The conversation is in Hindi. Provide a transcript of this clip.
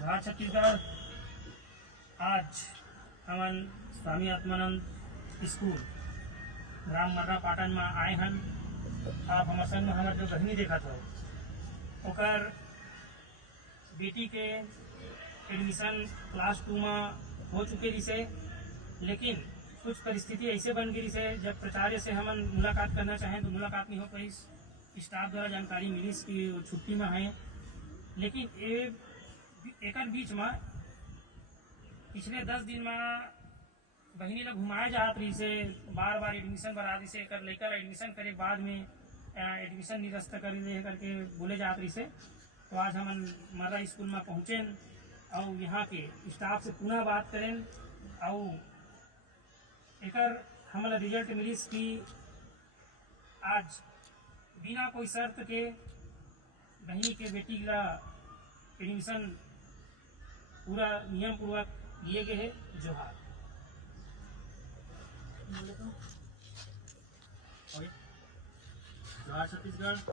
जोहार छत्तीसगढ़। आज हमन स्वामी आत्मानंद स्कूल ग्राम मर्रा पाटन में आए हन। आप हमारे संग में हमारे जो बहनी देखा था ओकर बेटी के एडमिशन क्लास 2 में हो चुके रिसे, लेकिन कुछ परिस्थिति ऐसे बन गई से जब प्राचार्य से हमन मुलाकात करना चाहें तो मुलाकात नहीं हो पाई। स्टाफ द्वारा जानकारी मिली कि वो छुट्टी में है, लेकिन एक बीच में पिछले 10 दिन में बहनी लोग घुमाए जात रही से, बार बार एडमिशन बना दी से लेकर एडमिशन करे बाद में एडमिशन निरस्त कर दे करके बोले जात रही से। तो आज हम मर्रा स्कूल में पहुँचे और यहाँ के स्टाफ से पुनः बात करें और एकर हमारा रिजल्ट मिलीस कि आज बिना कोई शर्त के बहनी के बेटी का एडमिशन पूरा नियम पूर्वक लिए गए है। जोहार। जोहार छत्तीसगढ़।